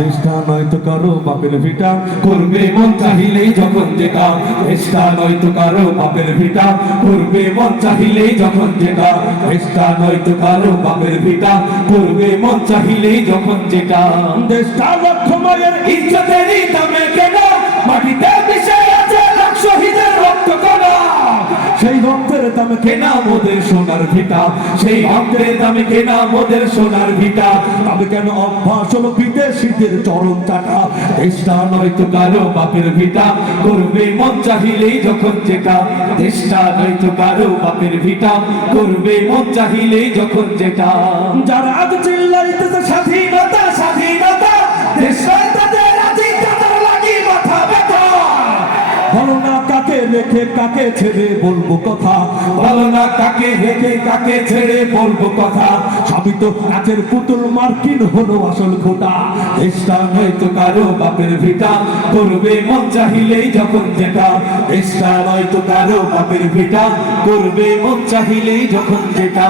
দেশটা নয়তো কারো বাপের ভিটা, করবে মন চাহিলেই যখন যেটা। দেশটা নয়তো কারো বাপের ভিটা, করবে মন চাহিলেই যখন যেটা। দেশটা নয়তো কারো বাপের ভিটা, করবে মন চাহিলেই যখন যেটা। দেশটা লক্ষ মায়ের ইজ্জতেরই দামে কেনা, মাটিতে মিশে আছে লাখ শহীদের রক্ত কণা। সেই রক্তের দামে কেনা মোদের সোনার ভিটা, সেই রক্তের দামে কেনা মোদের সোনার ভিটা। তবে কেন অভ্যাস হলো বিদেশিদের চরম চাটা। দেশটা নয়তো কারো বাপের ভিটা, করবে মন চাহিলেই যখন যেটা। দেশটা নয়তো কারো বাপের ভিটা, করবে মন চাহিলেই যখন যেটা। যারা আজ চিল্লাইতেছে স্বাধীনতা স্বাধীনতা, দেশটা তাদের আজি তাদের লাগি মাথা ব্যথা। বলো না কাকে রেখে কাকে ছেড়ে বলবো কথা, বলো না কাকে রেখে কাকে ছেড়ে বলবো কথা। সবই তো কাচের পুতুল, মার্কিন হলো আসল খোটা। দেশটা নয়তো কারো বাপের ভিটা, করবে মন চাহিলেই যখন যেটা। দেশটা নয়তো কারো বাপের ভিটা, করবে মন চাহিলেই যখন যেটা।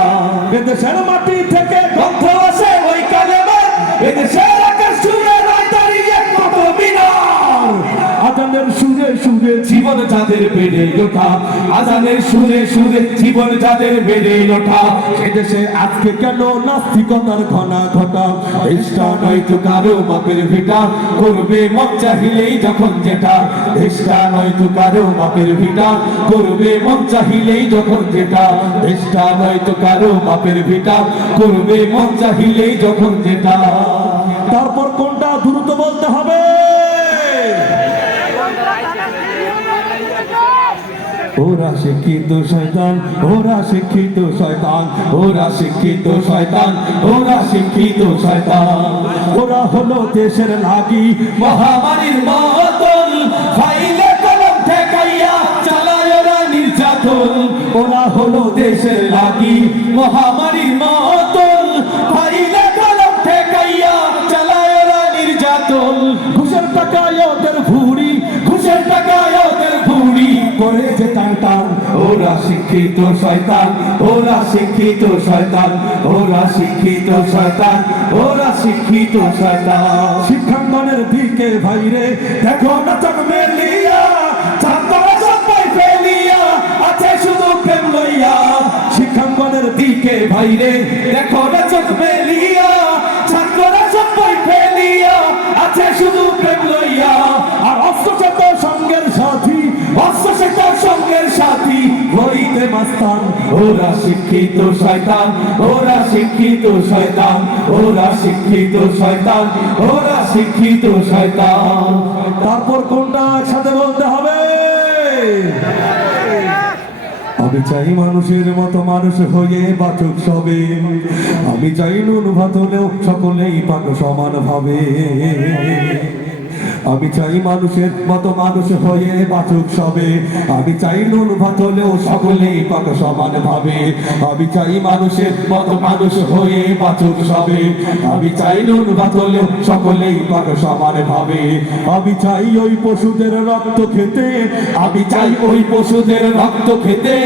এদেশের মাটি থেকে গন্ধ আসে ওই কালেমা, এদেশের আকাশ ছুঁয়ে রয় দাঁড়িয়ে কত মিনার। আজানের সুরে সুরে জীবন যাদের বেড়ে ওঠা, আজানের সুরে সুরে জীবন যাদের বেড়ে ওঠা। এদেশে আজকে কেন নাস্তিকতার ঘনা ঘটা। দেশটা নয়তো কারো বাপের ভিটা, করবে মন চাহিলেই যখন যেটা। দেশটা নয়তো কারো বাপের ভিটা, করবে মন চাহিলেই যখন যেটা। দেশটা নয়তো কারো বাপের ভিটা, করবে মন চাহিলেই যখন যেটা। তারপর কোনটা দ্রুত বলতে হবে? ওরা শিক্ষিত শয়তান, ওরা শিক্ষিত শয়তান, ওরা শিক্ষিত শয়তান, ওরা শিক্ষিত শয়তান। ওরা হলো দেশের লাগি মহামারীর মতন, ফাইলে কলম ঠেকাইয়া চালায় ওরা নির্যাতন। ওরা হলো দেশের লাগি মহামারীর মতন, ফাইলে কলম ঠেকাইয়া চালায় ওরা নির্যাতন। ঘুষের টাকায় ওদের ভুঁড়ি, ঘুষের টাকায় ওদের ভুঁড়ি করে যে টান টান। ওরা শিক্ষিত শয়তান, ওরা শিক্ষিত শয়তান, ওরা শিক্ষিত শয়তান, ওরা শিক্ষিত শয়তান। শিক্ষাঙ্গনের দিকে ভাইরে দেখো না চোখ মেলিয়া, ছাত্ররা সবাই ফেলিয়া আছে শুধু প্রেম লইয়া। শিক্ষাঙ্গনের দিকে ভাইরে দেখো না চোখ মেলিয়া, ছাত্ররা সবাই ফেলিয়া আছে শুধু প্রেম লইয়া। আর অস্ত্র সঙ্গের সাথী, অস্ত্র সঙ্গের সাথী হইতে মাস্তান। ওরা শিক্ষিত শয়তান, ওরা শিক্ষিত শয়তান, ওরা শিক্ষিত শয়তান, ওরা শিক্ষিত শয়তান। তারপর কোনটা একসাথে বলতে হবে? আমি চাই মানুষের মতো মানুষ হয়ে বাঁচুক সবে। আমি চাই নুন ভাত হলেও সকলেই পাক সমান ভাবে। আমি চাই মানুষের মতো মানুষ হয়ে বাঁচুক সবে। আমি চাই নুন ভাত হলেও সকলেই পাক সমান ভাবে। আমি চাই মানুষের মতো মানুষ হয়ে বাঁচুক সবে। আমি চাই নুন ভাত হলেও সকলেই পাক সমান ভাবে। আমি চাই ওই পশুদের রক্ত খেতে, আমি চাই ওই পশুদের রক্ত খেতে।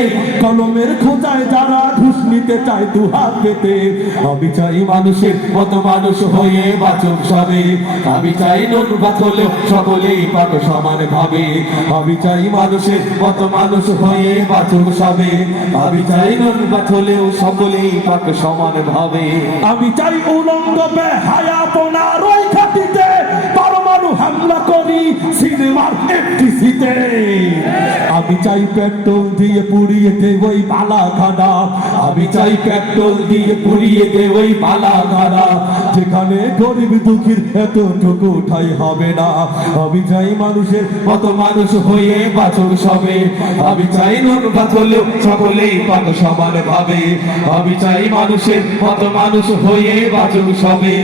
কলমের খোঁজায় যারা ঘুষ নিতে চায় দুহাত পেতে। আমি চাই মানুষের মতো মানুষ হয়ে বাঁচুক সবে। আমি চাই নুন ভাত হলেও সকলেই পাক সমান ভাবে। আমি চাই মানুষের মতো মানুষ হয়ে বাঁচুক সবে। আমি চাই নুন ভাত হলেও সকলেই পাক সমান ভাবে। আমি চাই উলঙ্গ বেহায়াপনার ওই ঘাটিতে পরমাণু হামলা করি সিনেমার এফটিসিতে। আমি চাই পেট্রোল দিয়ে পুড়িয়ে দে ওই বালাখানা, আমি চাই পেট্রোল দিয়ে পুড়িয়ে দে ওই বালাখানা। যেখানে গরিব দুঃখীর এতটুকু ঠাই হবে না। আমি চাই মানুষের মতো মানুষ হয়ে বাঁচুক সবে। আমি চাই নুন ভাত হলেও সকলেই পাক সমান ভাবে। আমি চাই মানুষের মতো মানুষ হয়ে বাঁচুক সবে।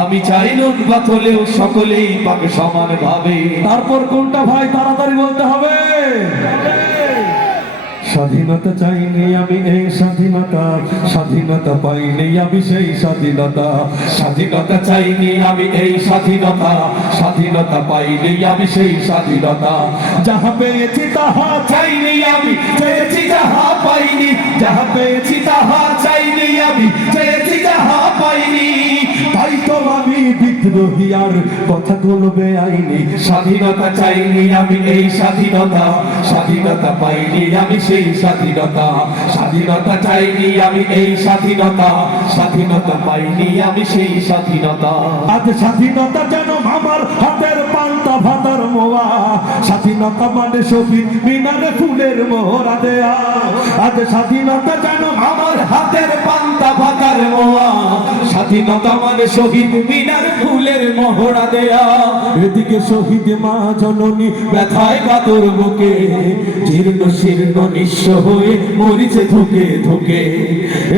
আমি চাই নুন ভাত হলেও সকলেই পাক সমান ভাবে। তারপর কোনটা ভাই তাড়াতাড়ি বলতে হবে? স্বাধীনতা চাইনি আমি এই স্বাধীনতা, স্বাধীনতা পাইনি আমি সেই স্বাধীনতা। স্বাধীনতা চাইনি আমি এই স্বাধীনতা, স্বাধীনতা পাইনি আমি সেই স্বাধীনতা। যাহা পেয়েছি তাহা চাইনি আমি, চেয়েছি যাহা পাইনি। যাহা পেয়েছি তাহা চাইনি আমি, চেয়েছি যাহা পাইনি। তাই তো তো আমি বিদ্রোহী আর কথা বলবে আইনি স্বাধীনতা চাইনি আমি এই স্বাধীনতা স্বাধীনতা পাইনি আমি সেই স্বাধীনতা স্বাধীনতা চাইনি আমি এই স্বাধীনতা স্বাধীনতা পাইনি আমি সেই স্বাধীনতা আজ স্বাধীনতা যেন আমার হাতের পান্তা ভাতার মোয়া স্বাধীনতা মানে শহীদ মিনারে ফুলের মোহরা দেয়া আজ স্বাধীনতা যেন আমার হাতের পান্তা ভাতার মোয়া স্বাধীনতা মানে শহীদ মিনার ফুলের মোহরা দেয়া এদিকে শহীদ মা জননী ব্যথায় কাতর বুকে জীর্ণ শীর্ণ নিঃস্ব হয়ে মরিছে ধুকে ধুকে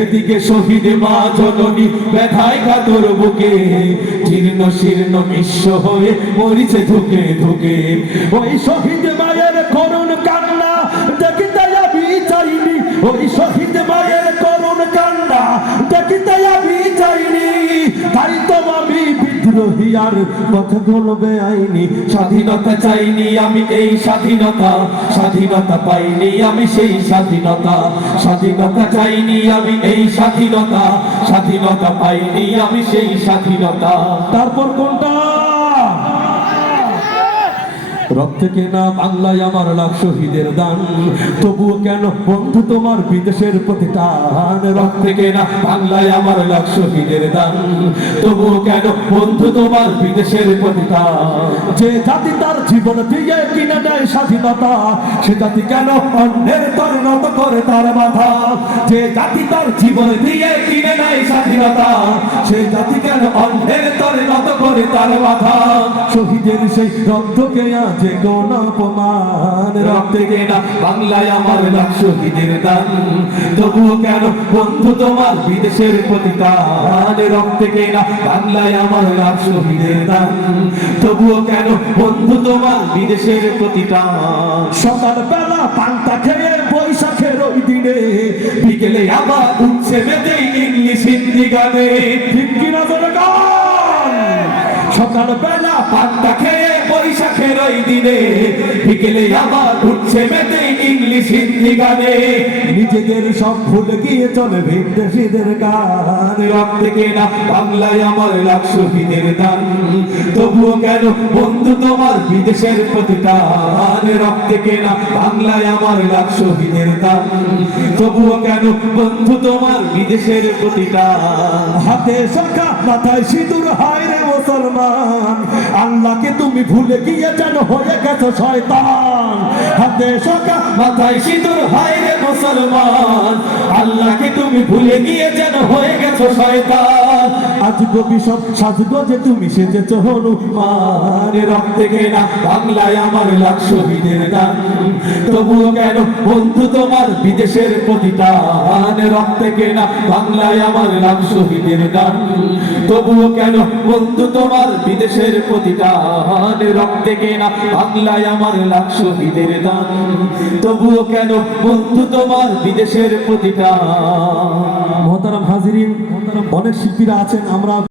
এদিকে শহীদ মা জননী ব্যথায় কাতর বুকে জীর্ণ শীর্ণ নিঃস্ব হয়ে মরিছে ধুকে ধুকে ওই শহীদ মায়ের করুণ কান্না দেখিতে আমি চাইনি ওই শহীদ মায়ের করুণ কান্না দেখিতে আমি চাইনি তাই তো আমি বিদ্রোহী আর কথা বলবে আইনি স্বাধীনতা চাইনি আমি এই স্বাধীনতা স্বাধীনতা পাইনি আমি সেই স্বাধীনতা স্বাধীনতা চাইনি আমি এই স্বাধীনতা স্বাধীনতা পাইনি আমি সেই স্বাধীনতা তারপর কোনটা রক্তে কেনা বাংলায় আমার লাখ শহীদের দান তবুও কেন বন্ধু তোমার বিদেশের প্রতি টান রক্তে কেনা বাংলায় আমার লাখ শহীদের দান তবুও কেন বন্ধু তোমার বিদেশের প্রতি টান যে জাতি তার জীবন দিয়ে কিনে নেয় স্বাধীনতা সে জাতি কেন অন্যের তরে নত করে তার মাথা যে জাতি তার জীবন দিয়ে কিনে নেয় স্বাধীনতা সে জাতি কেন অন্যের তরে নত করে তার মাথা শহীদের সেই রক্তকে যে কোন অপমান রক্তে কেনা বাংলায় আমার লাখ শহীদের দান তবুও কেন বন্ধু তোমার বিদেশের প্রতি টান রক্তে কেনা বাংলায় আমার লাখ শহীদের দান তবুও কেন বন্ধু তোমার বিদেশের প্রতি টান সকাল বেলা পান্তা খেয়ে বৈশাখের ওই দিনে বিকেলে আবার উঠছে মেতে ইংলিশ হিন্দি গানে ঠিক কিনা বলে গান সকাল বেলা পান্তা খেয়ে বৈশাখের ওই দিনে বিকেলে আবার উঠছে মেতে ইংলিশ হিন্দি গানে নিজেদের সব ভুলে গিয়ে চলে বিদেশিদের গান রক্তে কেনা বাংলায় আমার লাখ শহীদের দান তবুও কেন বন্ধু তোমার বিদেশের প্রতি টান রক্তে কেনা বাংলায় আমার লাখ শহীদের দান তবুও কেন বন্ধু তোমার বিদেশের প্রতি টান হাতে শাখা মাথায় সিঁদুর হায় রে মুসলমান আল্লাহকে তুমি ভুলে গিয়ে যেন হয়ে গেছো শয়তান হাতে শাখা মাথায় সিঁদুর হায় রে মুসলমান আল্লাহকে তুমি ভুলে গিয়ে যেন হয়ে গেছো শয়তান আজ কবি সব সাজগো যে তুমি সেজেছো হনুমান রক্তে কেনা বাংলায় আমার লাখ শহীদের দান তবুও কেন বন্ধু তোমার বিদেশের প্রতি টান রক্তে কেনা বাংলায় আমার লাখ শহীদের দান তবুও কেন বন্ধু তোমার বিদেশের প্রতি টান রক্তে কেনা বাংলায় আমার লাখ শহীদের দান তবুও কেন বন্ধু তোমার বিদেশের প্রতি টান। মহতারাম হাজিরিন, অনেক শিল্পীরা আছেন, আমরা